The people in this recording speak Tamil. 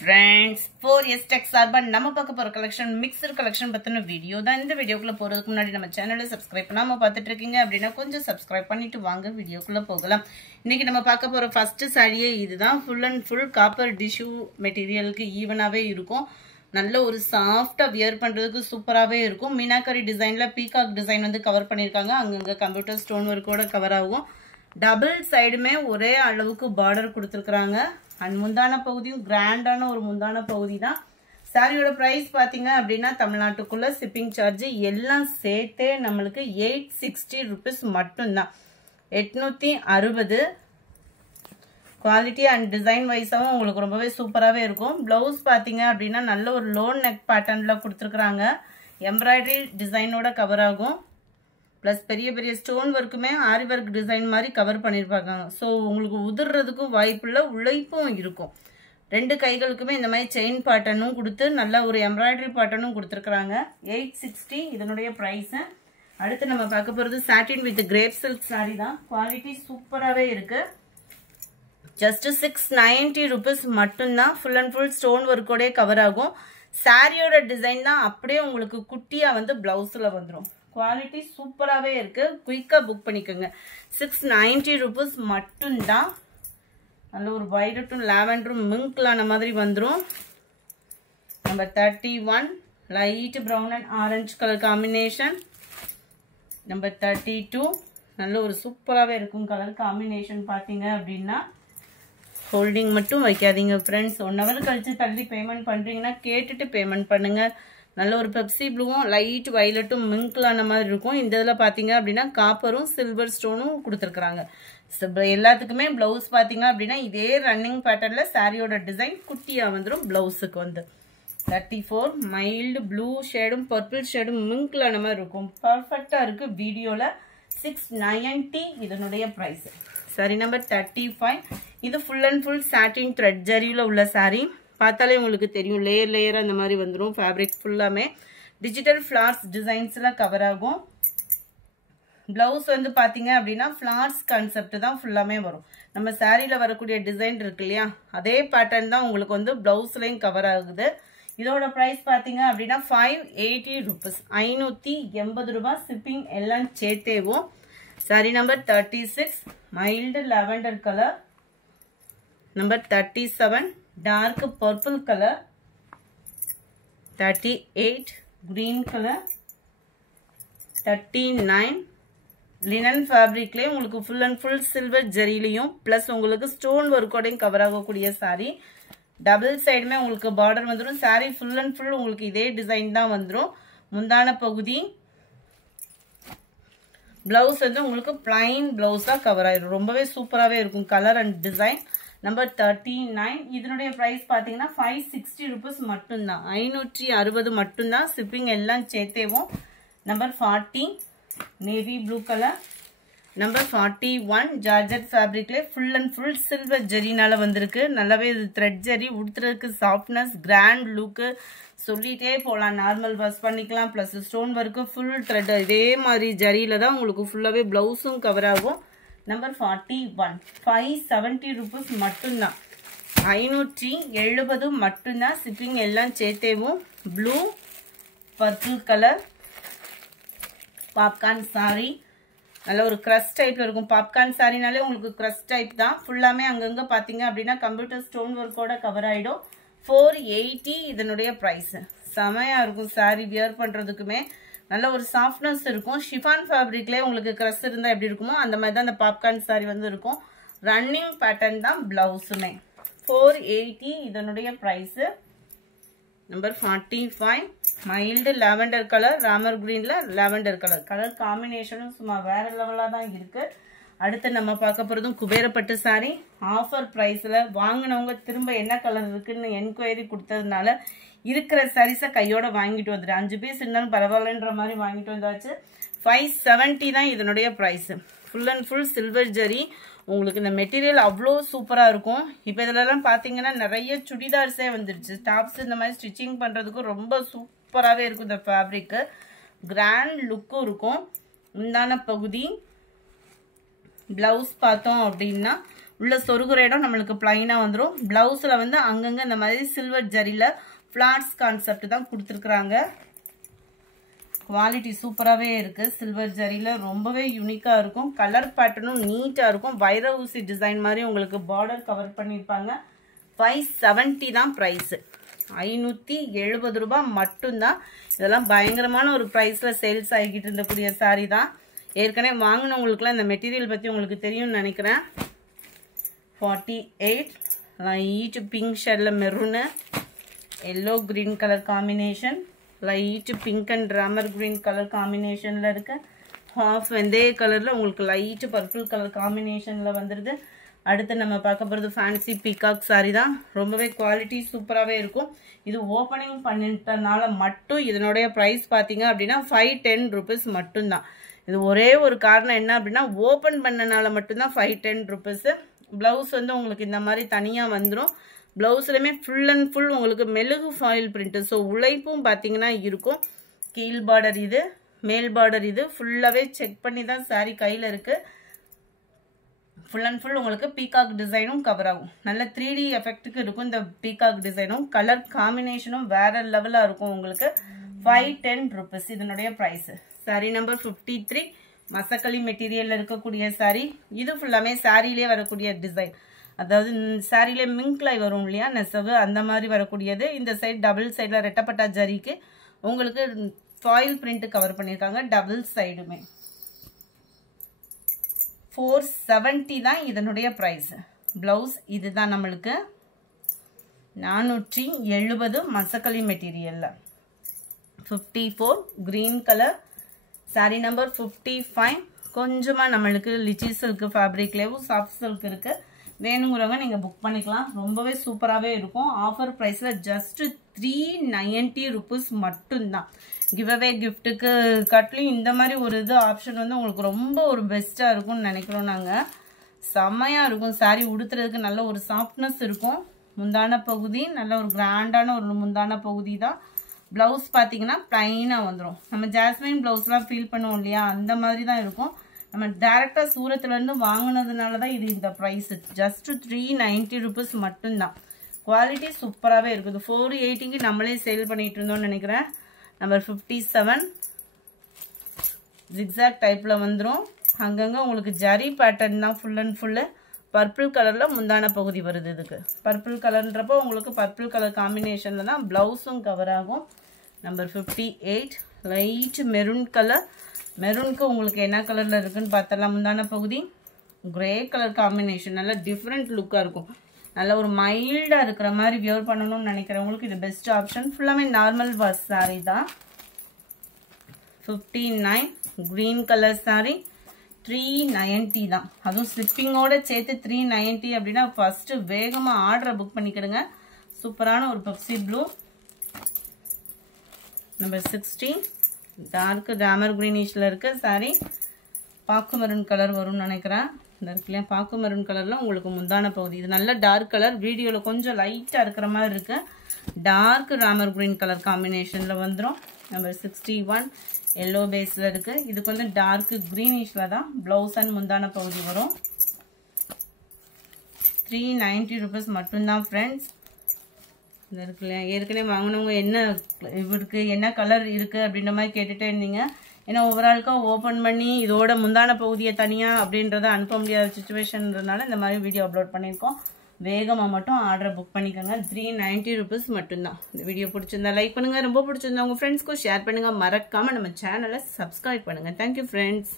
Friends, 4S Tech சார்பா நம்ம பார்க்க போற கலெக்ஷன் மிக்ஸ்டு கலெக்ஷன் பத்தின வீடியோ தான். இந்த வீடியோக்குள்ள போறதுக்கு முன்னாடி நம்ம சேனலை சப்ஸ்கிரைப் பண்ணாம பார்த்துட்டு இருக்கீங்க அப்படின்னா கொஞ்சம் சப்ஸ்கிரைப் பண்ணிட்டு வாங்க வீடியோக்குள்ள போகலாம். இன்னைக்கு நம்ம பார்க்க போற ஃபர்ஸ்ட் சாரியே இதுதான். Full and full copper tissue மெட்டீரியலுக்கு ஈவனாவே இருக்கும். நல்ல ஒரு சாஃப்டா வியர் பண்றதுக்கு சூப்பராவே இருக்கும். மீனாக்கரி டிசைன்ல பீகாக் டிசைன் வந்து கவர் பண்ணிருக்காங்க. அங்கங்க கம்ப்யூட்டர் ஸ்டோன் ஒர்க்கோட கவர் ஆகும். டபுள் சைடுமே ஒரே அளவுக்கு பார்டர் கொடுத்துருக்காங்க. அண்ட் முந்தான பகுதியும் கிராண்டான ஒரு முந்தான பகுதி தான். சாரியோட பிரைஸ் பாத்தீங்க அப்படின்னா தமிழ்நாட்டுக்குள்ள ஷிப்பிங் சார்ஜ் எல்லாம் சேர்த்தே நம்மளுக்கு 860 rupees மட்டும்தான். 860. குவாலிட்டி அண்ட் டிசைன் வைஸாவும் உங்களுக்கு ரொம்பவே சூப்பராகவே இருக்கும். பிளவுஸ் பார்த்தீங்க அப்படின்னா நல்ல ஒரு லோன் நெக் பேட்டர்ன்ல கொடுத்துருக்குறாங்க. எம்ப்ராய்டரி டிசைனோட கவர் ஆகும். ப்ளஸ் பெரிய பெரிய ஸ்டோன் ஒர்க்குமே ஆரி ஒர்க் டிசைன் மாதிரி கவர் பண்ணியிருப்பாங்க. ஸோ உங்களுக்கு உதிர்றதுக்கும் வாய்ப்புள்ள உழைப்பும் இருக்கும். ரெண்டு கைகளுக்குமே இந்த மாதிரி செயின் பேட்டர்னும் கொடுத்து நல்ல ஒரு எம்ப்ராய்டரி பேட்டர்னும் கொடுத்துருக்குறாங்க. 860 இதனுடைய ப்ரைஸு. அடுத்து நம்ம பார்க்க போகிறது satin with crepe silk sari தான். குவாலிட்டி சூப்பராகவே இருக்குது. ஜஸ்ட் 690 rupees மட்டும்தான். ஃபுல் அண்ட் ஃபுல் ஸ்டோன் ஒர்க்கோடே கவர் ஆகும். சாரியோட டிசைன் தான் அப்படியே உங்களுக்கு குட்டியாக வந்து பிளவுஸில் வந்துடும். குவாலிட்டி சூப்பராகவே இருக்கு. குயிக்காக புக் பண்ணிக்கோங்க. 690 rupees மட்டும்தான். நல்ல ஒரு வைலட்டும் லாவெண்டரும் மிங்க்லான மாதிரி வந்துடும். Number 31 light brown and orange colour combination. Number 32 நல்ல ஒரு சூப்பராகவே இருக்கும் கலர் காம்பினேஷன். பார்த்தீங்க அப்படின்னா ஹோல்டிங் மட்டும் வைக்காதீங்க ஃப்ரெண்ட்ஸ். 1 hour கழிச்சு தள்ளி பேமெண்ட் பண்ணுறீங்கன்னா கேட்டுட்டு பேமெண்ட் பண்ணுங்க. நல்ல ஒரு பெப்சி ப்ளூவும் லைட் வைலட்டும் மிங்க்லான மாதிரி இருக்கும். இந்த இதில் பார்த்தீங்க அப்படின்னா காப்பரும் சில்வர் ஸ்டோனும் கொடுத்துருக்குறாங்க. எல்லாத்துக்குமே பிளவுஸ் பார்த்தீங்க அப்படின்னா இதே ரன்னிங் பேட்டர்னில் சாரியோட டிசைன் குட்டியாக வந்துடும். பிளவுஸுக்கு வந்து 34 மைல்டு ப்ளூ ஷேடும் பர்பிள் ஷேடும் மிங்க்லான மாதிரி இருக்கும். பர்ஃபெக்டாக இருக்குது. வீடியோவில் 690 இதனுடைய ப்ரைஸ். Sorry number 35. இது full and full satin thread ஜரியில் உள்ள சாரி. பார்த்தாலே உங்களுக்கு தெரியும். லேயர் லேயராக இந்த மாதிரி வந்துடும். ஃபேப்ரிக் ஃபுல்லாமே டிஜிட்டல் ஃப்ளார்ஸ் டிசைன்ஸில் கவர் ஆகும். ப்ளவுஸ் வந்து பார்த்தீங்க அப்படின்னா ஃப்ளார்ஸ் கான்செப்ட் தான் ஃபுல்லாமே வரும். நம்ம சாரியில் வரக்கூடிய டிசைன் இருக்கு இல்லையா, அதே பேட்டர்ன் தான் உங்களுக்கு வந்து ப்ளவுஸ்லையும் கவர் ஆகுது. இதோட ப்ரைஸ் பார்த்தீங்க அப்படின்னா 580 rupees. 580 ரூபாய். ஷிப்பிங் எல்லாம் சேர்த்தேவும். Sari number 36 mild lavender colour. Number 37 dark purple colour. 38 green colour. 39 linen ஃபேப்ரிக்லேயே உங்களுக்கு ஃபுல் அண்ட் ஃபுல் சில்வர் ஜெரிலையும் ப்ளஸ் உங்களுக்கு ஸ்டோன் ஒர்க்கோடையும் கவர் ஆகக்கூடிய சாரி. டபுள் சைடுமே உங்களுக்கு பார்டர் வந்துடும். சாரி ஃபுல் அண்ட் ஃபுல் உங்களுக்கு இதே டிசைன் தான் வந்துடும். முந்தான பகுதி பிளவுஸ் வந்து உங்களுக்கு பிளைன் பிளவுஸாக கவர் ஆயிடும். ரொம்பவே சூப்பராகவே இருக்கும் கலர் அண்ட் டிசைன். நம்பர் 39 இதனுடைய ப்ரைஸ் பார்த்தீங்கன்னா 560 rupees மட்டும்தான். 560 மட்டும்தான். ஷிப்பிங் எல்லாம் சேர்த்தேவும். Number 40 navy blue colour. Number 41 georgette ஃபேப்ரிக்லேயே ஃபுல் அண்ட் ஃபுல் சில்வர் ஜெரினால வந்திருக்கு. நல்லாவே இது த்ரெட் ஜெரி உடுத்துறதுக்கு சாஃப்ட்னஸ் கிராண்ட் லுக்கு சொல்லிட்டே போகலாம். நார்மல் வாஷ் பண்ணிக்கலாம். Plus stone work full thread இதே மாதிரி ஜரியில தான் உங்களுக்கு ஃபுல்லாகவே ப்ளவுஸும் கவர் ஆகும். நம்பர் 41 570 rupees மட்டும்தான். 570 மட்டும்தான். ஷிப்பிங் எல்லாம் சேர்த்தேவும். Blue purple colour popcorn sari. நல்ல ஒரு க்ரஷ் டைப்ல இருக்கும். பாப்கார்ன் சாரினாலே உங்களுக்கு க்ரஷ் டைப் தான். ஃபுல்லாமே அங்கங்க பார்த்தீங்க அப்படின்னா கம்ப்யூட்டர் ஸ்டோன் ஒர்க்கோட கவர் ஆகிடும். 480 இதனுடைய ப்ரைஸ். செமையா இருக்கும். சாரி வியர் பண்ணுறதுக்குமே நல்ல ஒரு சாஃப்ட்னஸ் இருக்கும். ஷிஃபான் ஃபேப்ரிக்லேயே உங்களுக்கு க்ரஷ் இருந்தால் எப்படி இருக்குமோ அந்த மாதிரி தான் அந்த பாப்கார்ன் சாரி வந்து இருக்கும். ரன்னிங் பேட்டர்ன் தான் பிளவுஸுமே. 480 இதனுடைய price. Number 45 mild lavender colour. Ramar கிரீன்ல லாவெண்டர் கலர். கலர் காம்பினேஷனும் சும்மா வேற லெவலாக தான் இருக்கு. அடுத்து நம்ம பார்க்க போகிறதும் குபேரப்பட்டு சாரி. ஆஃபர் ப்ரைஸில் வாங்கினவங்க திரும்ப என்ன கலர் இருக்குன்னு என்கொயரி கொடுத்ததுனால இருக்கிற சாரீஸை கையோட வாங்கிட்டு வந்துடு. 5 பீஸ் இருந்தாலும் பரவாயில்லன்ற மாதிரி வாங்கிட்டு வந்தாச்சு. 570 தான் இதனுடைய price. Full and full silver zari. உங்களுக்கு இந்த மெட்டீரியல் அவ்வளோ சூப்பராக இருக்கும். இப்போ இதிலலாம் பார்த்தீங்கன்னா நிறைய சுடிதார்ஸே வந்துடுச்சு. டாப்ஸ் இந்த மாதிரி ஸ்டிச்சிங் பண்ணுறதுக்கும் ரொம்ப சூப்பராகவே இருக்கும். இந்த ஃபேப்ரிக்கு கிராண்ட் லுக்கும் இருக்கும். முந்தான பகுதி பிளவுஸ் பார்த்தோம் அப்படின்னா உள்ள சொருகுற இடம் நம்மளுக்கு பிளைனா வந்துரும். பிளவுஸ்ல வந்து அங்கங்க இந்த மாதிரி சில்வர் ஜரியில ஃபிளாட்ஸ் கான்செப்ட் தான் கொடுத்துருக்காங்க. குவாலிட்டி சூப்பராகவே இருக்கு. சில்வர் ஜரியில ரொம்பவே யூனிக்கா இருக்கும். கலர் பேட்டர்னும் நீட்டா இருக்கும். வைர ஊசி டிசைன் மாதிரி உங்களுக்கு பார்டர் கவர் பண்ணியிருப்பாங்க. 570 தான் பிரைஸ். 570 ரூபாய் மட்டும்தான். இதெல்லாம் பயங்கரமான ஒரு பிரைஸ்ல சேல்ஸ் ஆகிக்கிட்டு இருந்தக்கூடிய சாரி தான். ஏற்கனவே வாங்கினவங்களுக்குலாம் இந்த மெட்டீரியல் பத்தி உங்களுக்கு தெரியும்னு நினைக்கிறேன். 48 லைட் பிங்க் ஷேட்ல மெரூன் எல்லோ கிரீன் கலர் காம்பினேஷன், light pink and Ramar green colour காம்பினேஷன்ல இருக்கு. ஹாஃப் வெந்தய கலர்ல உங்களுக்கு லைட் பர்பிள் கலர் காம்பினேஷன்ல வந்துருது. அடுத்து நம்ம பார்க்க போகிறது ஃபேன்சி பீகாக் சாரி தான். ரொம்பவே குவாலிட்டி சூப்பராகவே இருக்கும். இது ஓப்பனிங் பண்ணிட்டனால மட்டும் இதனுடைய ப்ரைஸ் பார்த்தீங்க அப்படின்னா 510 rupees மட்டும்தான். இது ஒரே ஒரு காரணம் என்ன அப்படின்னா ஓப்பன் பண்ணனால மட்டும்தான் 510 rupees. ப்ளவுஸ் வந்து உங்களுக்கு இந்த மாதிரி தனியாக வந்துடும். ப்ளவுஸ்லையுமே ஃபுல் அண்ட் ஃபுல் உங்களுக்கு மெழுகு ஃபாயில் பிரிண்ட்டு. ஸோ உழைப்பும் பார்த்தீங்கன்னா இருக்கும். கீழ் பார்டர் இது, மேல் பார்டர் இது ஃபுல்லாகவே செக் பண்ணி தான் சாரி கையில் இருக்குது. ஃபுல் அண்ட் ஃபுல் உங்களுக்கு பீகாக் டிசைனும் கவர் ஆகும். நல்ல 3D எஃபெக்ட்டுக்கு இருக்கும் இந்த பீகாக் டிசைனும். கலர் காம்பினேஷனும் வேற லெவலாக இருக்கும் உங்களுக்கு. 510 rupees இதனுடைய ப்ரைஸ். சாரி நம்பர் 53 மசக்களி மெட்டீரியலில் இருக்கக்கூடிய சாரி. இது ஃபுல்லாமே சாரியிலே வரக்கூடிய டிசைன். அதாவது சாரியிலே மிங்க்லாய் வரும் இல்லையா நெசவு, அந்த மாதிரி வரக்கூடியது. இந்த சைடு டபுள் சைடில் ரெட்டப்பட்டா ஜரிக்கு உங்களுக்கு ஃபாயில் பிரிண்ட் கவர் பண்ணியிருக்காங்க. டபுள் சைடுமே 470 தான் இதனுடைய ப்ரைஸ். பிளவுஸ் இதுதான் நம்மளுக்கு 470 மசக்களி மெட்டீரியல்ல. 54 கிரீன் கலர் சாரி நம்பர் 55. கொஞ்சமாக நம்மளுக்கு லிச்சி சில்க் ஃபேப்ரிக்லேயும் சாஃப்ட் சில்க் இருக்கு. வேணுங்கிறவங்க நீங்கள் புக் பண்ணிக்கலாம். ரொம்பவே சூப்பராகவே இருக்கும். ஆஃபர் ப்ரைஸில் ஜஸ்ட் 390 rupees மட்டும்தான். கிவ்அவே கிஃப்ட்டுக்கு கட்லையும் இந்த மாதிரி ஒரு இது ஆப்ஷன் வந்து உங்களுக்கு ரொம்ப ஒரு பெஸ்ட்டாக இருக்கும்னு நினைக்கிறோம் நாங்கள். செம்மையாக இருக்கும். சாரி உடுத்துறதுக்கு நல்ல ஒரு சாஃப்ட்னஸ் இருக்கும். முந்தான பகுதி நல்ல ஒரு கிராண்டான ஒரு முந்தான பகுதி தான். ப்ளவுஸ் பார்த்தீங்கன்னா ப்ளைனாக வந்துடும். நம்ம ஜாஸ்மின் ப்ளவுஸ்லாம் ஃபீல் பண்ணுவோம் இல்லையா, அந்த மாதிரி தான் இருக்கும். நம்ம டேரெக்டாக சூரத்துலேருந்து வாங்கினதுனால தான் இது இந்த ப்ரைஸு. ஜஸ்ட் 390 rupees மட்டும்தான். குவாலிட்டி சூப்பராகவே இருக்குது. 480க்கு நம்மளே சேல் பண்ணிட்டு இருந்தோம்னு நினைக்கிறேன். நம்பர் 57 ஜிக்ஸாக் டைப்பில் வந்துடும். அங்கங்கே உங்களுக்கு ஜரி பேட்டர்ன் தான் ஃபுல் அண்ட் ஃபுல்லு. பர்பிள் கலரில் முந்தான பகுதி வருது. இதுக்கு பர்பிள் கலர்ன்றப்போ உங்களுக்கு பர்பிள் கலர் காம்பினேஷனில் தான் ப்ளவுஸும் கவர் ஆகும். Number 58 light maroon colour. மெரூனுக்கு உங்களுக்கு என்ன கலரில் இருக்குன்னு பார்த்தலாம். முந்தான பகுதி கிரே கலர் காம்பினேஷன் நல்ல டிஃப்ரெண்ட் லுக்காக இருக்கும். நல்ல ஒரு மைல்டாக இருக்கிற மாதிரி வியர் பண்ணணும்னு நினைக்கிறவங்களுக்கு இது பெஸ்ட் ஆப்ஷன். ஃபுல்லாமே நார்மல் வாஷ் சாரி தான். 59 கிரீன் கலர் சாரி 390 தான். அதுவும் ஸ்லிப்பிங்கோட சேர்த்து 390 அப்படின்னா ஃபர்ஸ்ட் வேகமாக ஆர்டரை புக் பண்ணிக்கிடுங்க. சூப்பரான ஒரு Pepsi blue. Number 60 dark Ramar கிரீனிஷ்ல இருக்கு சாரி. பாக்கு மெரூன் கலர் வரும்னு நினைக்கிறேன். இந்த இருக்குல்லையா பாக்கு மெரூன் கலர்ல உங்களுக்கு முந்தான பகுதி. இது நல்ல டார்க் கலர். வீடியோவில் கொஞ்சம் லைட்டாக இருக்கிற மாதிரி இருக்கு. டார்க் ராமர் கிரீன் கலர் காம்பினேஷன்ல வந்துடும். நம்பர் 61 எல்லோ பேஸ்ல இருக்கு. இதுக்கு வந்து டார்க் கிரீனிஷ்ல தான் பிளவுஸ் அண்ட் முந்தான பகுதி வரும். 390 rupees மட்டும்தான் ஃப்ரெண்ட்ஸ். இது இருக்கு இல்லையா, ஏற்கனவே வாங்கினவங்க என்ன இவருக்கு என்ன கலர் இருக்கு அப்படின்ற மாதிரி கேட்டுட்டே இருந்தீங்க. ஏன்னா ஓவராலுக்காக ஓப்பன் பண்ணி இதோட முந்தான பகுதியை தனியாக அப்படின்றத அனுப்ப முடியாத சுச்சுவேஷன்றதுனால இந்த மாதிரி வீடியோ அப்லோட் பண்ணியிருக்கோம். வேகமாக மட்டும் ஆர்டரை புக் பண்ணிக்கோங்க. 390 rupees மட்டும்தான். இந்த வீடியோ பிடிச்சிருந்தா லைக் பண்ணுங்கள். ரொம்ப பிடிச்சிருந்தா உங்கள் ஃப்ரெண்ட்ஸ்க்கும் ஷேர் பண்ணுங்கள். மறக்காமல் நம்ம சேனலை சப்ஸ்கிரைப் பண்ணுங்கள். Thank you friends.